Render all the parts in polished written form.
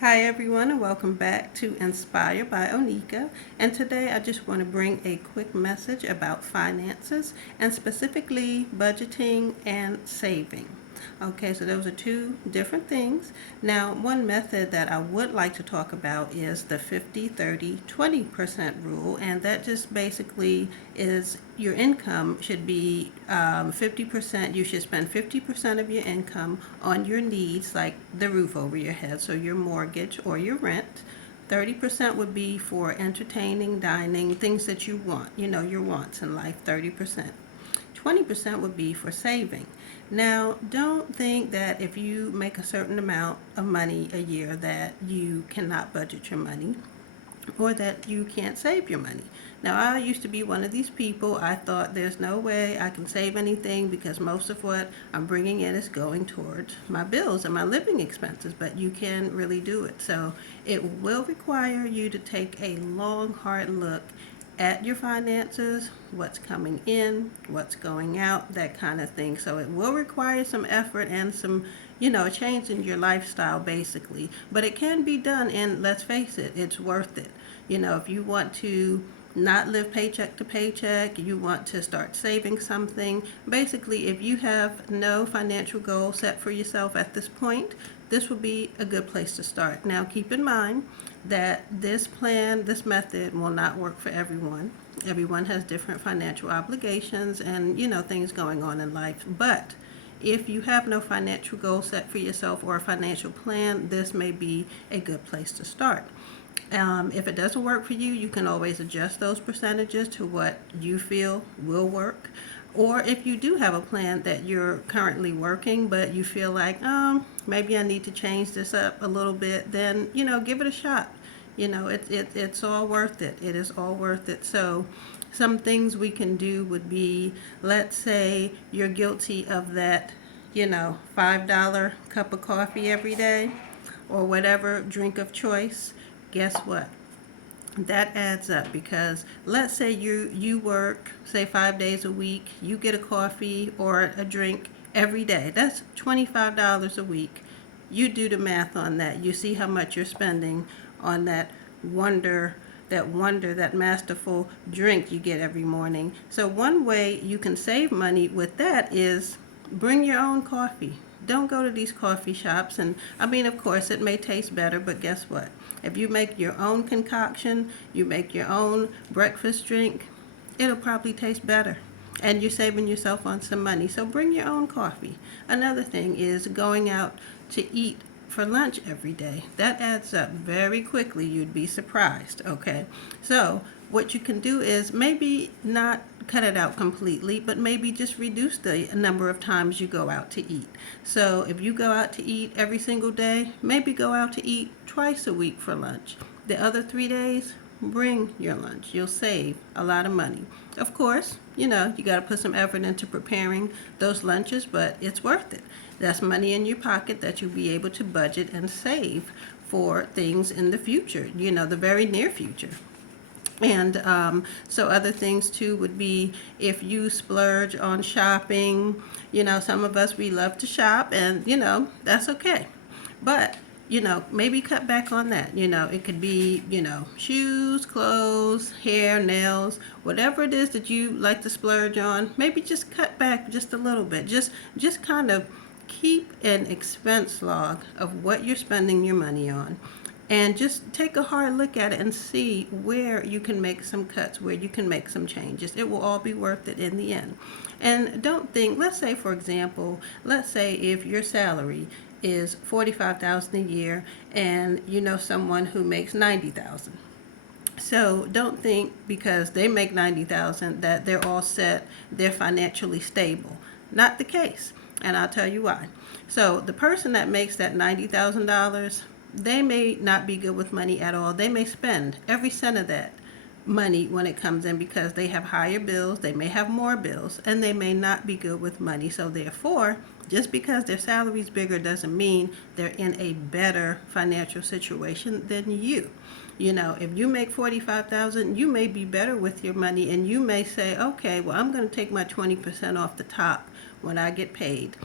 Hi everyone and welcome back to Inspire by Onika. And today I just want to bring a quick message about finances and specifically budgeting and saving. Okay, so those are two different things. Now, one method that I would like to talk about is the 50-30-20% rule, and that just basically is your income should be 50%. You should spend 50% of your income on your needs, like the roof over your head, so your mortgage or your rent. 30% would be for entertaining, dining, things that you want, your wants in life, 30%. 20% would be for saving. Now, don't think that if you make a certain amount of money a year that you cannot budget your money or that you can't save your money. Now, I used to be one of these people. I thought there's no way I can save anything because most of what I'm bringing in is going towards my bills and my living expenses, but you can really do it. So it will require you to take a long, hard look at your finances, what's coming in, what's going out, that kind of thing. So it will require some effort and some, a change in your lifestyle basically. But it can be done, and let's face it, it's worth it. If you want to not live paycheck to paycheck, you want to start saving something. Basically, if you have no financial goal set for yourself at this point, this would be a good place to start. Now, keep in mind that this plan, this method will not work for everyone. Everyone has different financial obligations and, things going on in life. But if you have no financial goal set for yourself or a financial plan, this may be a good place to start. If it doesn't work for you, you can always adjust those percentages to what you feel will work. Or if you do have a plan that you're currently working, but you feel like, maybe I need to change this up a little bit, then, give it a shot. It's all worth it. It is all worth it. So some things we can do would be, let's say you're guilty of that, $5 cup of coffee every day or whatever drink of choice. Guess what? That adds up because let's say you work say 5 days a week, you get a coffee or a drink every day. That's $25 a week. You do the math on that. You see how much you're spending on wonder that masterful drink you get every morning. So one way you can save money with that is bring your own coffee. Don't go to these coffee shops. And I mean, of course, it may taste better, but guess what? If you make your own concoction, you make your own breakfast drink, it'll probably taste better. And you're saving yourself on some money. So bring your own coffee. Another thing is going out to eat for lunch every day. That adds up very quickly. You'd be surprised, okay? So what you can do is maybe not cut it out completely, but maybe just reduce the number of times you go out to eat. So if you go out to eat every single day, maybe go out to eat twice a week for lunch. The other 3 days, bring your lunch. You'll save a lot of money. Of course, you got to put some effort into preparing those lunches, but it's worth it. That's money in your pocket that you'll be able to budget and save for things in the future, the very near future. And so other things too would be if you splurge on shopping. Some of us, we love to shop, and that's okay. But maybe cut back on that. It could be, shoes, clothes, hair, nails, whatever it is that you like to splurge on. Maybe just cut back just a little bit. Just kind of keep an expense log of what you're spending your money on. And just take a hard look at it and see where you can make some cuts, where you can make some changes. It will all be worth it in the end. And don't think, let's say, for example, let's say if your salary is $45,000 a year and you know someone who makes $90,000. So don't think because they make $90,000 that they're all set, they're financially stable. Not the case. And I'll tell you why. So the person that makes that $90,000, they may not be good with money at all. They may spend every cent of that money when it comes in because they have higher bills, they may have more bills, and they may not be good with money. So therefore, just because their salary is bigger doesn't mean they're in a better financial situation than you. If you make 45,000, you may be better with your money, and you may say, okay, well, I'm going to take my 20% off the top when I get paid.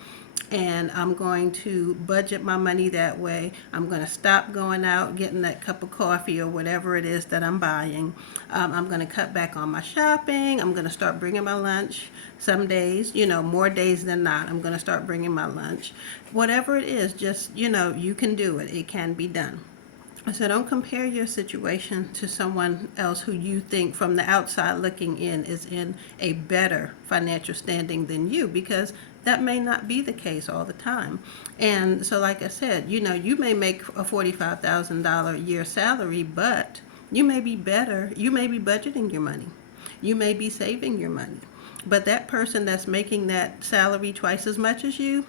and I'm going to budget my money that way. I'm going to stop going out getting that cup of coffee or whatever it is that I'm buying. I'm going to cut back on my shopping. I'm going to start bringing my lunch. Some days, more days than not, I'm going to start bringing my lunch. Whatever it is, just, you can do it. It can be done. So don't compare your situation to someone else who you think from the outside looking in is in a better financial standing than you, because that may not be the case all the time. And so like I said, you may make a $45,000 a year salary, but you may be better. You may be budgeting your money. You may be saving your money. But that person that's making that salary twice as much as you,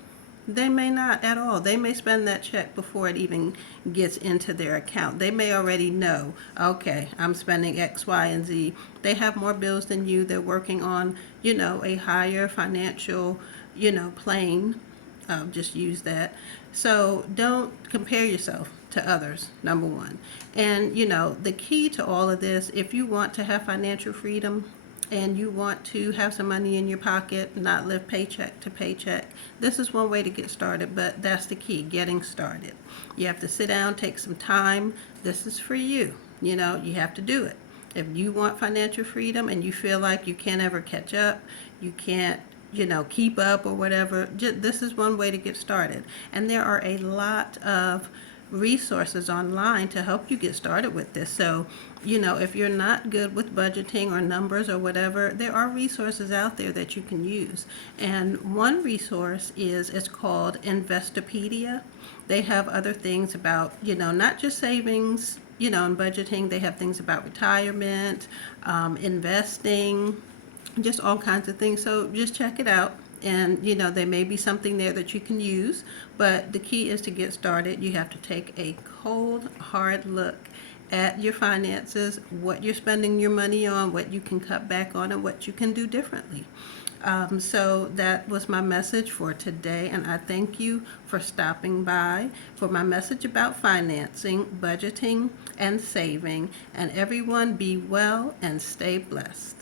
they may not at all. They may spend that check before it even gets into their account. They may already know, okay, I'm spending X, Y, and Z. They have more bills than you. They're working on, a higher financial, plane. Just use that. So don't compare yourself to others, number one. And, the key to all of this, if you want to have financial freedom, and you want to have some money in your pocket, not live paycheck to paycheck, this is one way to get started, but that's the key, getting started. You have to sit down, take some time. This is for you. You have to do it. If you want financial freedom and you feel like you can't ever catch up, you can't, keep up or whatever, this is one way to get started. And there are a lot of resources online to help you get started with this. So, if you're not good with budgeting or numbers or whatever, there are resources out there that you can use. And one resource it's called Investopedia. They have other things about, not just savings, and budgeting. They have things about retirement, investing, just all kinds of things. So just check it out. And there may be something there that you can use, but the key is to get started. You have to take a cold, hard look at your finances, what you're spending your money on, what you can cut back on, and what you can do differently. So that was my message for today, and I thank you for stopping by for my message about financing, budgeting, and saving. And everyone be well and stay blessed.